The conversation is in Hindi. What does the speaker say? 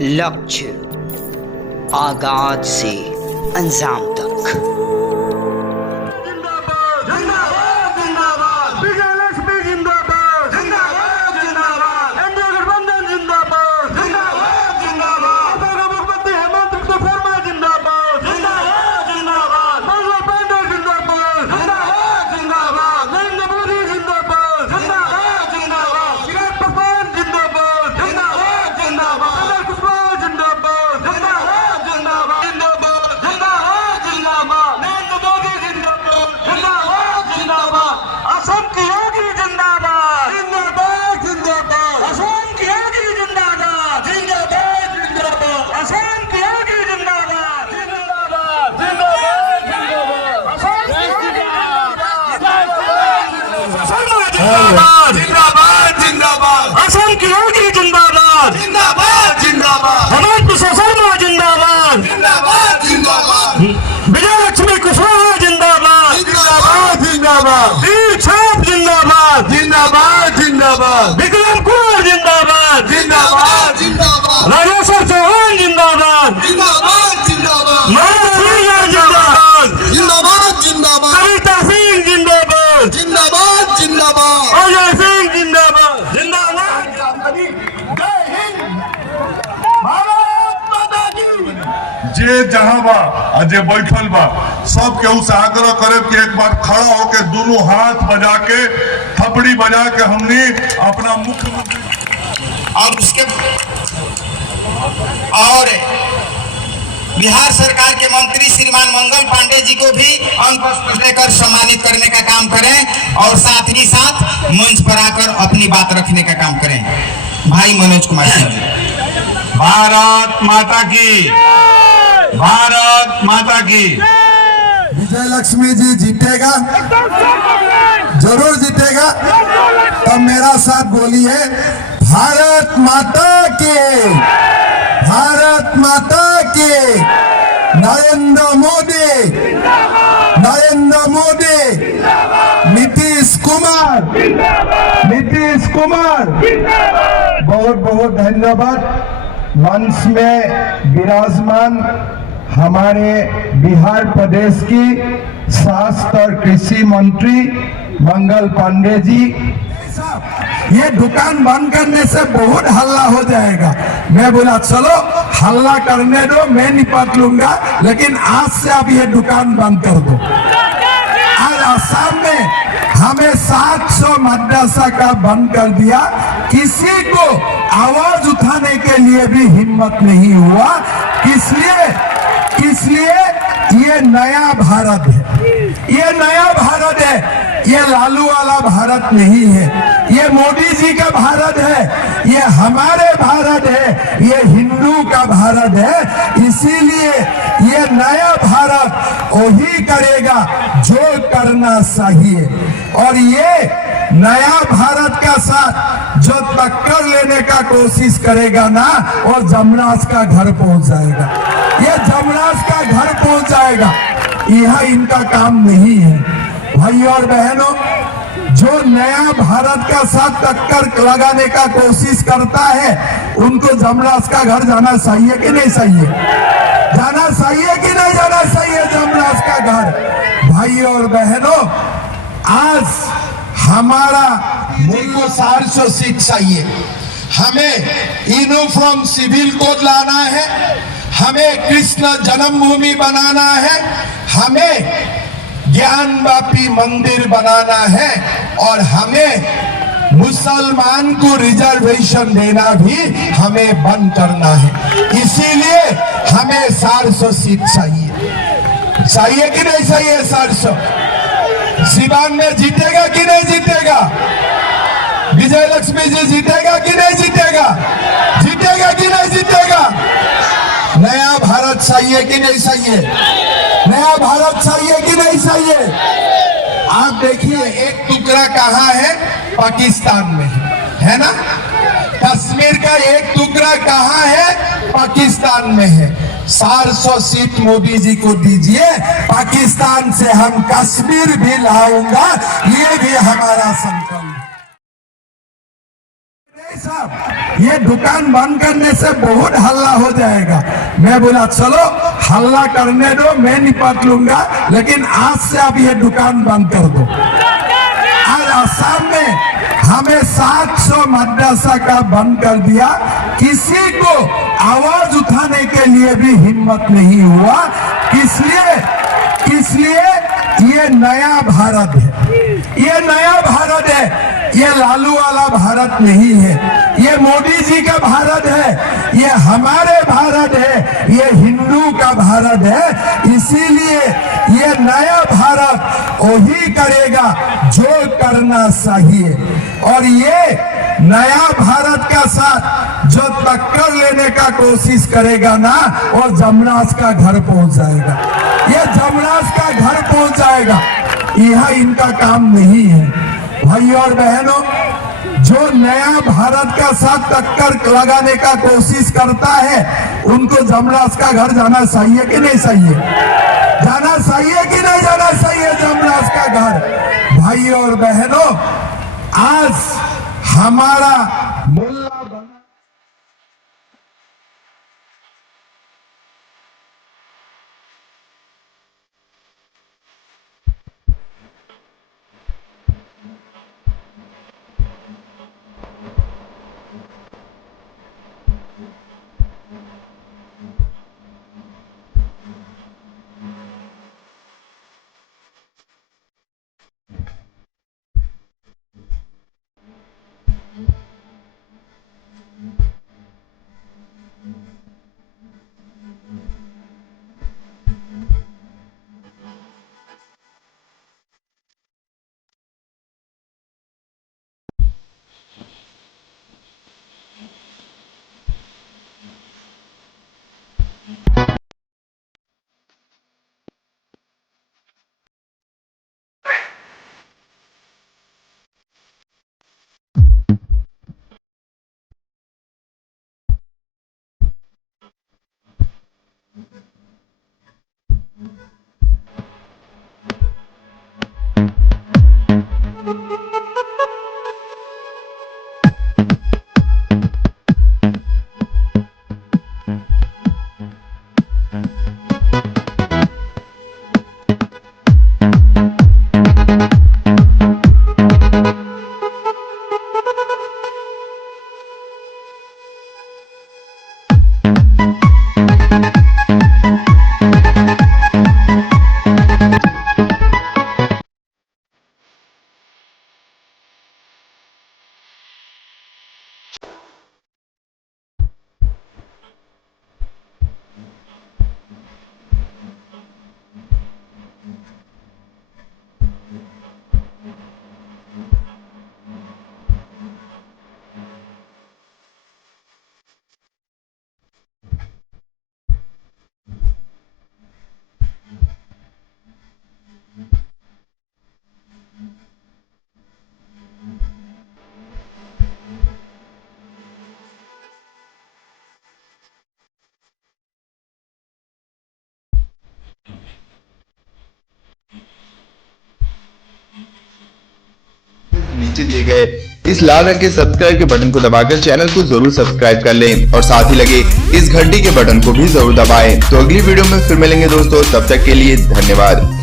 लक्ष्य आगाज से अंजाम तक। जिंदाबाद जिंदाबाद असम की योगी जिंदाबाद जिंदाबाद जिंदाबाद हेमंत शर्मा जिंदाबाद जिंदाबाद जिंदाबाद विजय लक्ष्मी कुशवाहा जिंदाबाद जिंदाबाद जिंदाबाद वीर छाप जिंदाबाद जिंदाबाद जिंदाबाद विक्रम कुमार जिंदाबाद जिंदाबाद जिंदाबाद राजेश्वर चौहान जिंदाबाद जिंदाबाद जिंदाबाद मनोज सिन्हा जिंदाबाद जिंदाबाद जिंदाबाद कविता सिंह जिंदाबाद जिंदाबाद जिंदाबाद अजय सिंह जिंदाबाद जिंदाबाद जय हिंद भारत माता की। जे जहां बा आ जे बैठल बा सब केहू से आग्रह करे कि एक बार खड़ा होके दोनों हाथ बजा के थपड़ी बजा के हमने अपना मुख्यमंत्री और बिहार सरकार के मंत्री श्रीमान मंगल पांडे जी को भी अंक पुष्प देकर सम्मानित करने का काम करें और साथ ही साथ मंच पर आकर अपनी बात रखने का काम करें। भाई मनोज कुमार सिंह जी। भारत माता की, भारत माता की। विजय लक्ष्मी जी जीतेगा, जरूर जीतेगा। तब मेरा साथ बोलिए भारत माता के, भारत माता के। नरेंद्र मोदी, नरेंद्र मोदी, नीतीश कुमार, नीतीश कुमार। बहुत बहुत धन्यवाद। मंच में विराजमान हमारे बिहार प्रदेश की स्वास्थ्य और कृषि मंत्री मंगल पांडे जी। ये दुकान बंद करने से बहुत हल्ला हो जाएगा। मैं बोला चलो हल्ला करने दो, मैं निपट लूंगा, लेकिन आज से आप ये दुकान बंद कर दो। आज आसाम में हमें 700 मदरसा का बंद कर दिया। किसी को आवाज उठाने के लिए भी हिम्मत नहीं हुआ। इसलिए ये नया भारत है, ये नया भारत है। ये लालू वाला भारत नहीं है, ये मोदी जी का भारत है, ये हमारे भारत है, ये हिंदू का भारत है। इसीलिए ये नया भारत वही करेगा जो करना चाहिए। और ये नया भारत का साथ जो टक्कर लेने का कोशिश करेगा ना, वो जमनास का घर पहुंच जाएगा। ये जमनास का घर पहुंच जाएगा। यह इनका काम नहीं है। भाई और बहनों, जो नया भारत का साथ टक्कर लगाने का कोशिश करता है, उनको जमनास का घर जाना चाहिए कि नहीं चाहिए? जाना चाहिए कि नहीं जाना चाहिए जमनास का घर? भाई और बहनों, आज हमारा मुल्क को 400 सीट चाहिए। हमें यूनिफॉर्म सिविल कोड लाना है, हमें कृष्ण जन्मभूमि बनाना है, हमें ज्ञानवापी मंदिर बनाना है, और हमें मुसलमान को रिजर्वेशन देना भी हमें बंद करना है। इसीलिए हमें 400 सीट चाहिए। चाहिए कि नहीं चाहिए 400? सिवान में जीतेगा कि नहीं जीतेगा? विजय लक्ष्मी जी जीतेगा कि नहीं जीतेगा? जीतेगा कि नहीं जीतेगा? नया भारत चाहिए कि नहीं चाहिए? नया भारत चाहिए कि नहीं चाहिए? आप देखिए, एक टुकड़ा कहाँ है? पाकिस्तान में है ना? कश्मीर का एक टुकड़ा कहाँ है? पाकिस्तान में है। 400 सीट मोदी जी को दीजिए, पाकिस्तान से हम कश्मीर भी लाऊंगा, ये भी हमारा संकल्प। साहब ये दुकान बंद करने से बहुत हल्ला हो जाएगा। मैं बोला चलो हल्ला करने दो, मैं निपट लूंगा, लेकिन आज से आप ये दुकान बंद कर दो। आज असम में हमें 700 मदरसा का बंद कर दिया, किसी को आवाज उठाने के लिए भी हिम्मत नहीं हुआ। इसलिए ये नया भारत है, ये नया भारत है, ये लालू वाला भारत नहीं है, ये मोदी जी का भारत है, ये हमारे भारत है, ये हिंदू का भारत है। इसीलिए ये नया भारत वही करेगा जो करना चाहिए, और ये नया भारत का साथ जो टक्कर लेने का कोशिश करेगा ना, वो जमनास का घर पहुंच जाएगा, ये जमनास का घर पहुंच जाएगा। यह इनका काम नहीं है। भाई और बहनों, जो नया भारत का साथ टक्कर लगाने का कोशिश करता है, उनको जमनास का घर जाना चाहिए कि नहीं चाहिए? जाना चाहिए कि नहीं जाना चाहिए जमनास का घर? भाई और बहनों, आज हमारा मुल्ला नीचे दिए गए इस लाल रंग के सब्सक्राइब के बटन को दबाकर चैनल को जरूर सब्सक्राइब कर लें और साथ ही लगे इस घंटी के बटन को भी जरूर दबाएं। तो अगली वीडियो में फिर मिलेंगे दोस्तों, तब तक के लिए धन्यवाद।